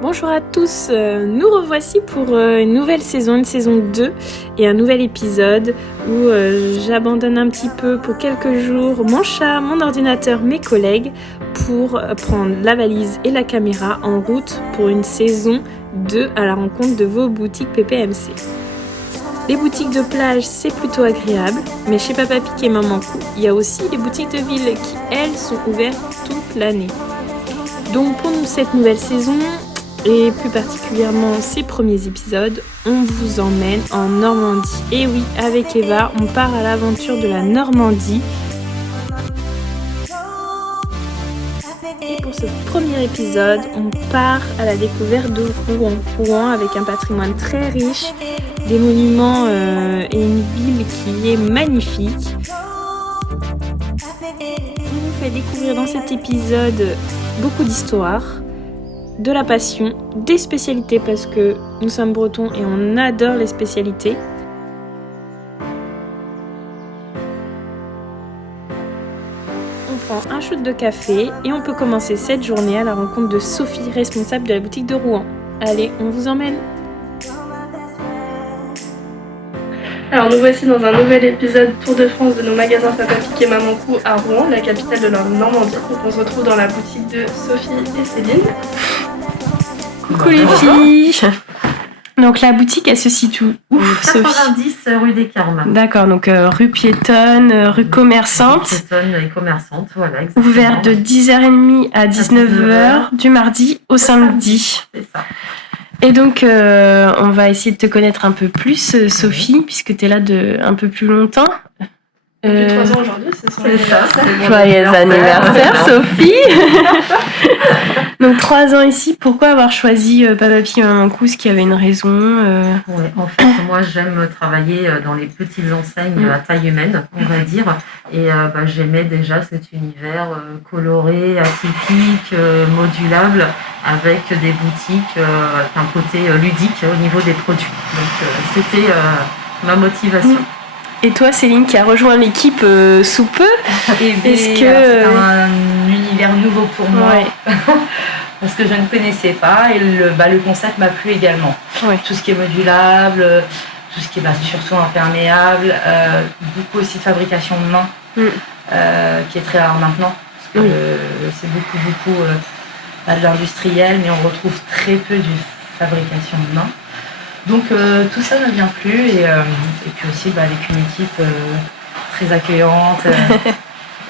Bonjour à tous, nous revoici pour une nouvelle saison, une saison 2 et un nouvel épisode où j'abandonne un petit peu pour quelques jours mon chat, mon ordinateur, mes collègues pour prendre la valise et la caméra en route pour une saison 2 à la rencontre de vos boutiques PPMC. Les boutiques de plage, c'est plutôt agréable, mais chez Papa Pic et Maman Cou, il y a aussi les boutiques de ville qui, elles, sont ouvertes toute l'année. Donc pour nous, cette nouvelle saison, et plus particulièrement ces premiers épisodes, on vous emmène en Normandie. Et oui, avec Eva, on part à l'aventure de la Normandie. Et pour ce premier épisode, on part à la découverte de Rouen. Rouen avec un patrimoine très riche, des monuments et une ville qui est magnifique. On vous fait découvrir dans cet épisode beaucoup d'histoires, de la passion, des spécialités parce que nous sommes bretons et on adore les spécialités. On prend un shoot de café et on peut commencer cette journée à la rencontre de Sophie, responsable de la boutique de Rouen. Allez, on vous emmène. Alors nous voici dans un nouvel épisode Tour de France de nos magasins Papa Pic et Maman Cou à Rouen, la capitale de la Normandie. Donc on se retrouve dans la boutique de Sophie et Céline. Coucou les filles. Donc la boutique elle se situe où, 90 rue des Carmes. D'accord, donc rue piétonne, rue commerçante. Rue piétonne et commerçante, voilà, exactement. Ouverte de 10h30 à 19h du mardi au samedi. C'est ça. Et donc, on va essayer de te connaître un peu plus, Sophie, puisque tu es là un peu plus longtemps. Depuis 3 ans aujourd'hui, c'est son anniversaire. Joyeux anniversaire, Sophie. Donc, 3 ans ici. Pourquoi avoir choisi Papa Pic et Maman Cou? Est-ce qu'il y avait une raison Ouais, en fait, moi, j'aime travailler dans les petites enseignes à taille humaine, on va dire. Et j'aimais déjà cet univers coloré, atypique, modulable, avec des boutiques, un côté ludique au niveau des produits. Donc, c'était ma motivation. Et toi, Céline, qui a rejoint l'équipe sous peu, est-ce que... C'est un univers nouveau pour moi, ouais. Parce que je ne connaissais pas et le concept m'a plu également. Ouais. Tout ce qui est modulable, tout ce qui est surtout imperméable, beaucoup aussi de fabrication de main, qui est très rare maintenant, parce que c'est beaucoup de l'industriel, mais on retrouve très peu de fabrication de main. Donc tout ça m'a bien plu et puis aussi avec une équipe très accueillante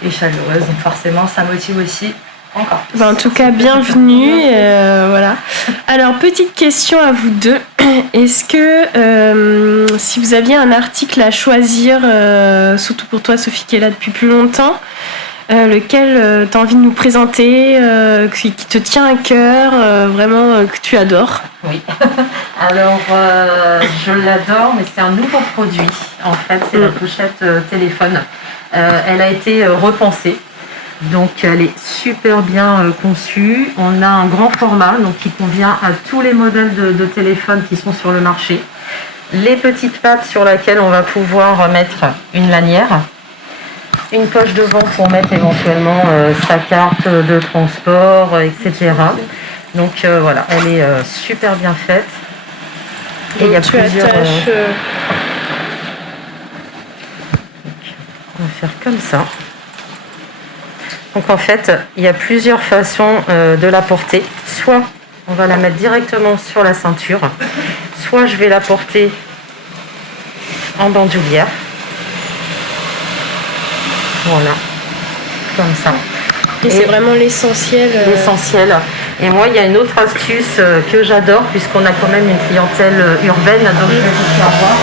et chaleureuse. Donc forcément ça motive aussi encore plus. En tout cas, bienvenue. Voilà. Alors, petite question à vous deux. Est-ce que si vous aviez un article à choisir, surtout pour toi Sophie qui est là depuis plus longtemps, lequel tu as envie de nous présenter, qui te tient à cœur, vraiment que tu adores? Oui, alors je l'adore, mais c'est un nouveau produit. En fait, c'est la pochette téléphone. Elle a été repensée, donc elle est super bien conçue. On a un grand format, donc qui convient à tous les modèles de téléphone qui sont sur le marché. Les petites pattes sur lesquelles on va pouvoir mettre une lanière. Une poche devant pour mettre éventuellement sa carte de transport, etc. Donc voilà, elle est super bien faite. Et il y a plusieurs. On va faire comme ça. Donc en fait, il y a plusieurs façons de la porter. Soit on va la mettre directement sur la ceinture, soit je vais la porter en bandoulière. Voilà, comme ça. Et c'est vraiment l'essentiel. L'essentiel. Et moi, il y a une autre astuce que j'adore, puisqu'on a quand même une clientèle urbaine, donc je vais vous faire voir.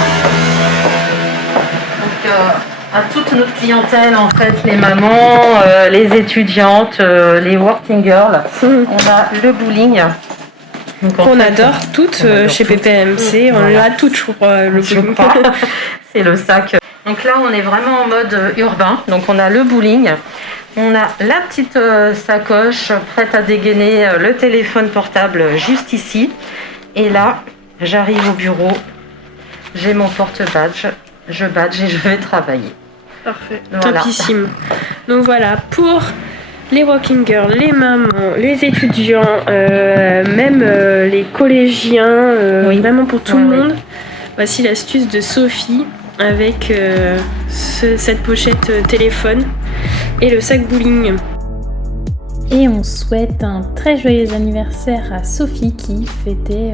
Donc, à toute notre clientèle, en fait, les mamans, les étudiantes, les working girls, on a le bowling. On adore toutes chez PPMC, on l'a toutes, je crois, le bowling. C'est le sac. Donc là, on est vraiment en mode urbain. Donc on a le bowling, on a la petite sacoche prête à dégainer le téléphone portable juste ici. Et là, j'arrive au bureau, j'ai mon porte-badge, je badge et je vais travailler. Parfait. Voilà. Topissime. Donc voilà, pour les working girls, les mamans, les étudiants, même les collégiens, vraiment pour tout le monde. Voici l'astuce de Sophie avec cette pochette téléphone et le sac bowling. Et on souhaite un très joyeux anniversaire à Sophie qui fêtait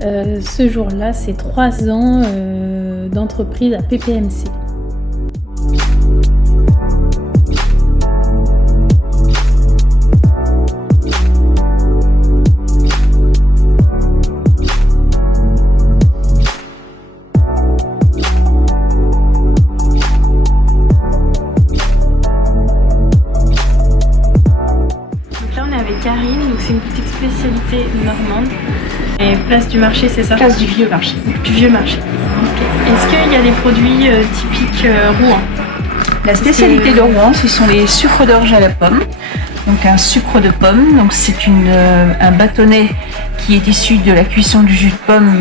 ce jour-là ses 3 ans d'entreprise à PPMC. Karine, donc c'est une boutique spécialité normande. Et place du marché, c'est ça? Place du vieux marché. Du vieux marché. Okay. Est-ce qu'il y a des produits typiques Rouen? La spécialité de Rouen, ce sont les sucres d'orge à la pomme. Donc un sucre de pomme, donc c'est un bâtonnet qui est issu de la cuisson du jus de pomme,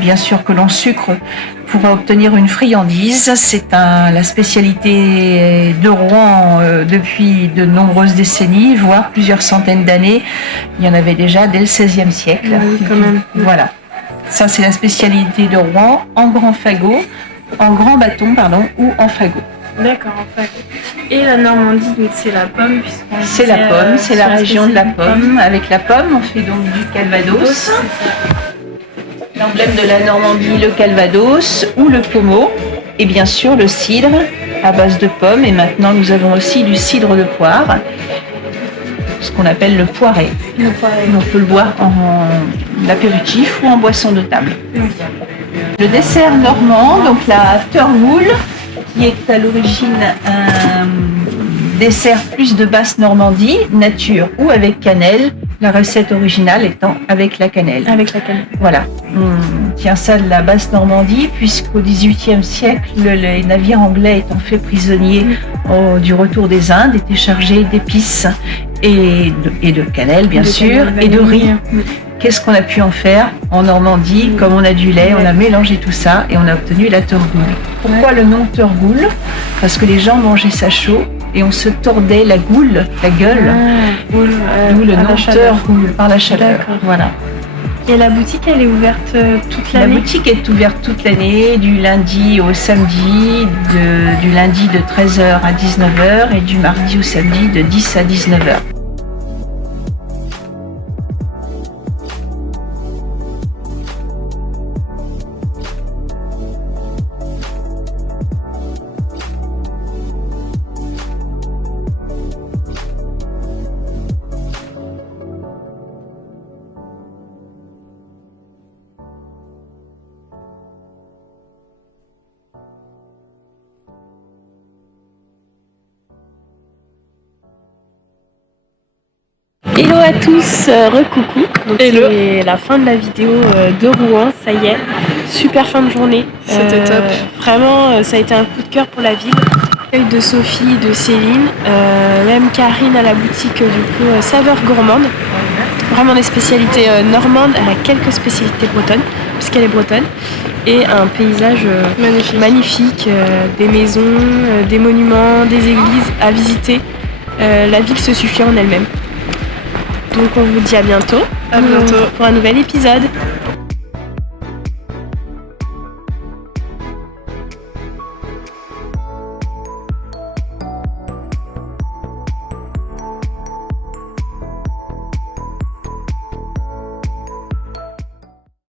bien sûr que l'on sucre pour obtenir une friandise. C'est la spécialité de Rouen depuis de nombreuses décennies, voire plusieurs centaines d'années. Il y en avait déjà dès le XVIe siècle. Oui, quand même. Voilà. Ça, c'est la spécialité de Rouen, en grand bâton, ou en fagot. D'accord, en fagot. Et la Normandie, donc c'est la pomme, c'est la pomme, c'est la région de la pomme. Avec la pomme, on fait donc du calvados. L'emblème de la Normandie, le calvados ou le pommeau. Et bien sûr, le cidre à base de pommes. Et maintenant, nous avons aussi du cidre de poire, ce qu'on appelle le poiré. On peut le boire en apéritif ou en boisson de table. Le dessert normand, donc la Turgoule, qui est à l'origine un dessert plus de basse Normandie, nature ou avec cannelle. La recette originale étant avec la cannelle. Avec la cannelle. Voilà. On tient ça de la basse Normandie, puisqu'au XVIIIe siècle, les navires anglais étant faits prisonniers du retour des Indes, étaient chargés d'épices et de cannelle, bien sûr, et de riz. Qu'est-ce qu'on a pu en faire en Normandie? Comme on a du lait, on a mélangé tout ça et on a obtenu la Turgoule. Pourquoi le nom Turgoule? Parce que les gens mangeaient ça chaud et on se tordait la goule, la gueule, d'où le nom Turgoule, par la chaleur. Voilà. Et la boutique, elle est ouverte toute l'année? La boutique est ouverte toute l'année, du lundi au samedi, du lundi de 13h à 19h et du mardi au samedi de 10 à 19h. Hello à tous, recoucou. Donc c'est la fin de la vidéo de Rouen, ça y est, super fin de journée. C'était top. Vraiment, ça a été un coup de cœur pour la ville. L'accueil de Sophie, de Céline, même Karine à la boutique du coup Saveur Gourmande. Vraiment des spécialités normandes, elle a quelques spécialités bretonnes, puisqu'elle est bretonne. Et un paysage magnifique, des maisons, des monuments, des églises à visiter. La ville se suffit en elle-même. Donc on vous dit à bientôt. À bientôt. Pour un nouvel épisode.